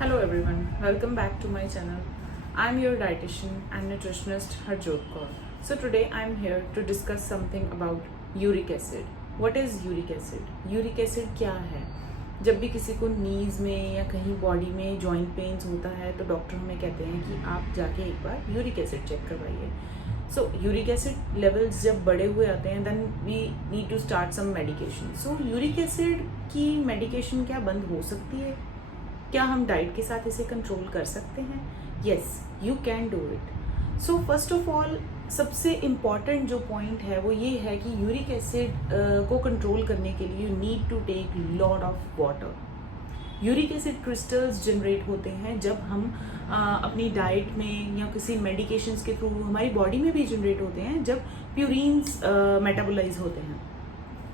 Hello everyone, welcome back to my channel. I'm your dietitian and nutritionist Harjot Kaur. So today I'm here to discuss something about uric acid. What is uric acid? Uric acid क्या है? जब भी किसी को नीज में या कहीं body में जॉइंट पेन्स होता है तो डॉक्टर हमें कहते हैं कि आप जाके एक बार यूरिक एसिड चेक करवाइए. सो यूरिक एसिड लेवल्स जब बड़े हुए आते हैं then we need to start some medication. So uric acid की मेडिकेशन क्या बंद हो सकती है? क्या हम डाइट के साथ इसे कंट्रोल कर सकते हैं? Yes, you can do it. So first of all सबसे इम्पॉर्टेंट जो पॉइंट है वो ये है कि यूरिक एसिड को कंट्रोल करने के लिए you need to take lot of water. Uric acid crystals generate होते हैं जब हम अपनी डाइट में या किसी मेडिकेशंस के थ्रू, हमारी बॉडी में भी जनरेट होते हैं जब प्यूरिन्स मेटाबोलाइज होते हैं.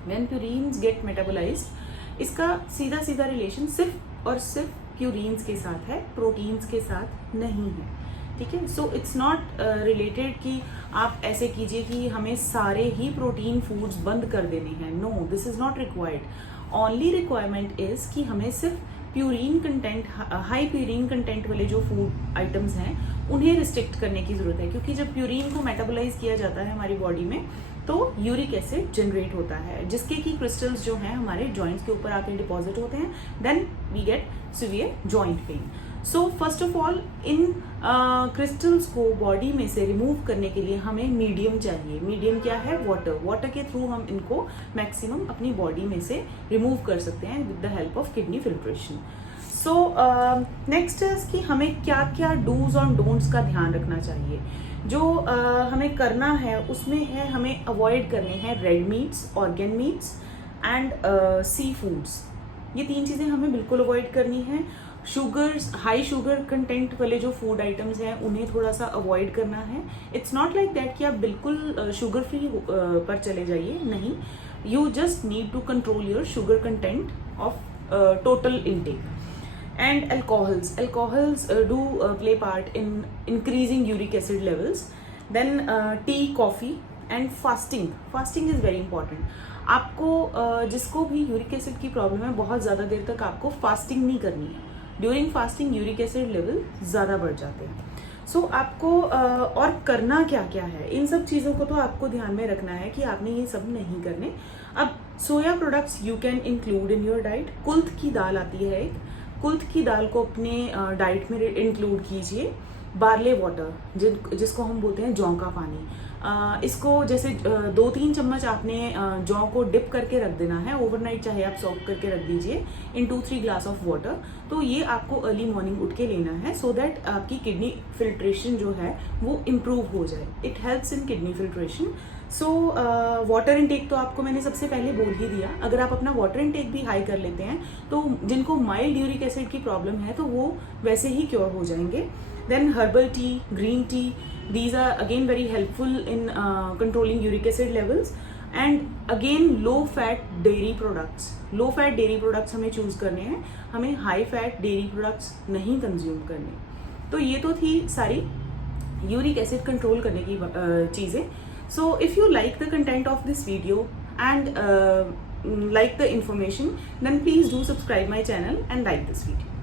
व्हेन प्यूरिन्स गेट मेटाबोलाइज्ड, इसका सीधा सीधा रिलेशन सिर्फ और सिर्फ प्यूरिन्स के साथ है, प्रोटीन्स के साथ नहीं है. ठीक है. सो इट्स नॉट रिलेटेड कि आप ऐसे कीजिए कि हमें सारे ही प्रोटीन फूड्स बंद कर देने हैं. No, this is not required. Only requirement is कि हमें सिर्फ purine content, high purine content वाले जो फूड आइटम्स हैं उन्हें रिस्ट्रिक्ट करने की जरूरत है, क्योंकि जब प्यूरिन को मेटाबोलाइज किया जाता है हमारी बॉडी में तो यूरिक एसिड जनरेट होता है, जिसके की क्रिस्टल्स जो हैं हमारे जॉइंट्स के ऊपर आके डिपॉजिट होते हैं. Then we get severe joint pain. So first of all इन क्रिस्टल्स को बॉडी में से रिमूव करने के लिए हमें मीडियम चाहिए. मीडियम क्या है? वाटर. वाटर के थ्रू हम इनको मैक्सिमम अपनी बॉडी में से रिमूव कर सकते हैं with the help of kidney filtration. So next is कि हमें क्या क्या डूज और डोंट्स का ध्यान रखना चाहिए. जो हमें करना है उसमें है हमें अवॉइड करने हैं red meets, organ meets and sea foods. ये तीन चीज़ें हमें बिल्कुल अवॉइड करनी है. शुगर्स, हाई शुगर कंटेंट वाले जो फूड आइटम्स हैं उन्हें थोड़ा सा अवॉइड करना है. इट्स नॉट लाइक दैट कि आप बिल्कुल शुगर फ्री पर चले जाइए. नहीं, you just need to control your sugar content of total intake. And alcohols do play part in increasing uric acid levels. Then tea, coffee and fasting is very important. आपको जिसको भी uric acid की problem है बहुत ज़्यादा देर तक आपको fasting नहीं करनी है. During fasting uric acid level ज़्यादा बढ़ जाते हैं. सो आपको और करना क्या क्या है, इन सब चीज़ों को तो आपको ध्यान में रखना है कि आपने ये सब नहीं करने. अब सोया products you can include in your diet. कुल्थ की दाल आती है एक, कुल्थ की दाल को अपने डाइट में इंक्लूड कीजिए. बार्ले वाटर जिसको हम बोलते हैं जौ का पानी, इसको जैसे 2-3 चम्मच आपने जौ को डिप करके रख देना है ओवरनाइट, चाहे आप सॉक करके रख दीजिए इन 2-3 ग्लास ऑफ वाटर. तो ये आपको अर्ली मॉर्निंग उठ के लेना है सो दैट आपकी किडनी फिल्ट्रेशन जो है वो इम्प्रूव हो जाए. It helps in kidney filtration. So water intake तो आपको मैंने सबसे पहले बोल ही दिया. अगर आप अपना वाटर इनटेक भी हाई कर लेते हैं तो जिनको माइल्ड यूरिक एसिड की प्रॉब्लम है तो वो वैसे ही क्योर हो जाएंगे. Then herbal tea, green tea, these are again very helpful in controlling uric acid levels. And again low fat dairy products. low fat dairy products हमें चूज करने हैं, हमें high fat dairy products नहीं consume करने. तो ये तो थी सारी यूरिक एसिड कंट्रोल करने की चीज़ें. So if you like the content of this video and like the information, then please do subscribe my channel and like this video.